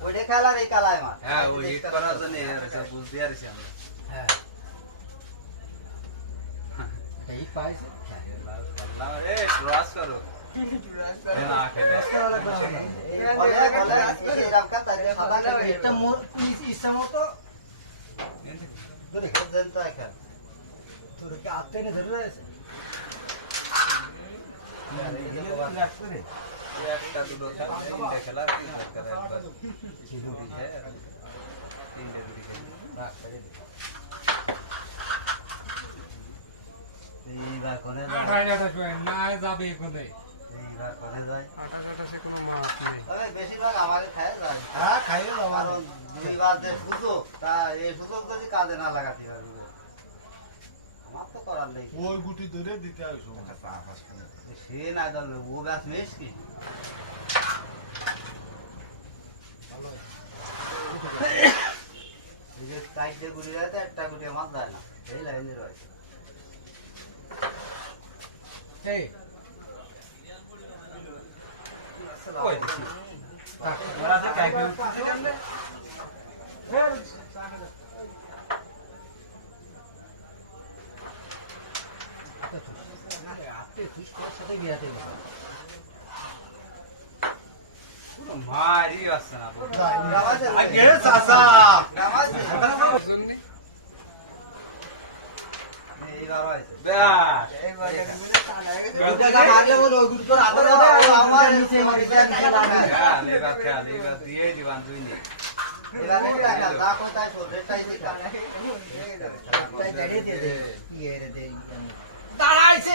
ওইটা খেলার এই কালায় মার হ্যাঁ ওই হিট করার জন্য বুঝতে পারছি আমরা হ্যাঁ এই পাইছে এ ক্রস করো না খেলে এটা পুলিশ ইচ্ছা মতো ধরে দেন তো এখন তোর কি আত্মে নে ধরে রয়েছে একটা দুটো খেলা তিনটে খেলা একবার দুটি খেলা তিনটে দুটি খেলা এইবার করে না যাবে কোনে এইবার করে যায় আটা সে কোনো মাছ নেই তবে বেশিরভাগ আমাদের খায় যায় হ্যাঁ খাইও আমার দুইবার যে সুযোগ তা এই সুযোগ যদি কাজে না লাগাতে পারবে আমার তো করার নেই ওই গুটি ধরে দিতে আসো সে না জানলে ও ব্যাস মেশ কি এই যে চারটে গুটি যায় তো একটা গুটি মাছ যায় না এই লাইনে রয়েছে এই ওই দেখি ওরা তো কাইকে উঠছে জানলে মারি আসছে না আগে চাচা এইবার হয়েছে ব্যাস এবার দিয়ে দিবান তুই নে দাঁড়াইছে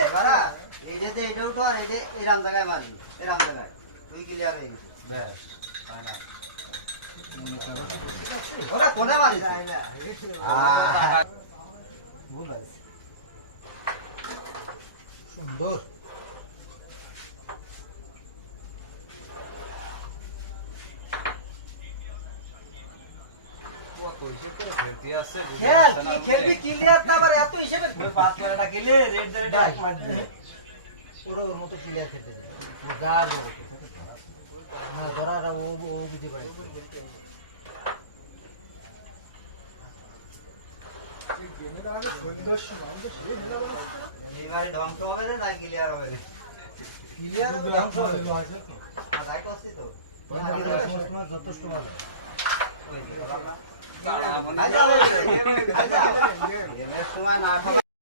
এই যে এটা উঠো আর এটা এরাম জায়গায় মারবি এরাম জায়গায় তুই ক্লিয়ার হয়ে গেছিস ব্যাস ওরা কোনে মারিস সুন্দর খেলবি ক্লিয়ার না আবার এত হিসেবে পাঁচ মারাটা গেলে রেড ধরে ডাক মারবে ওরা ওর মতো ক্লিয়ার খেলতে যা না ধরা ও বুঝতে পারে এবারে ধ্বংস হবে না তাই ক্লিয়ার হবে না ক্লিয়ার ধ্বংস হবে তাই করছি তো যথেষ্ট ভালো সময় না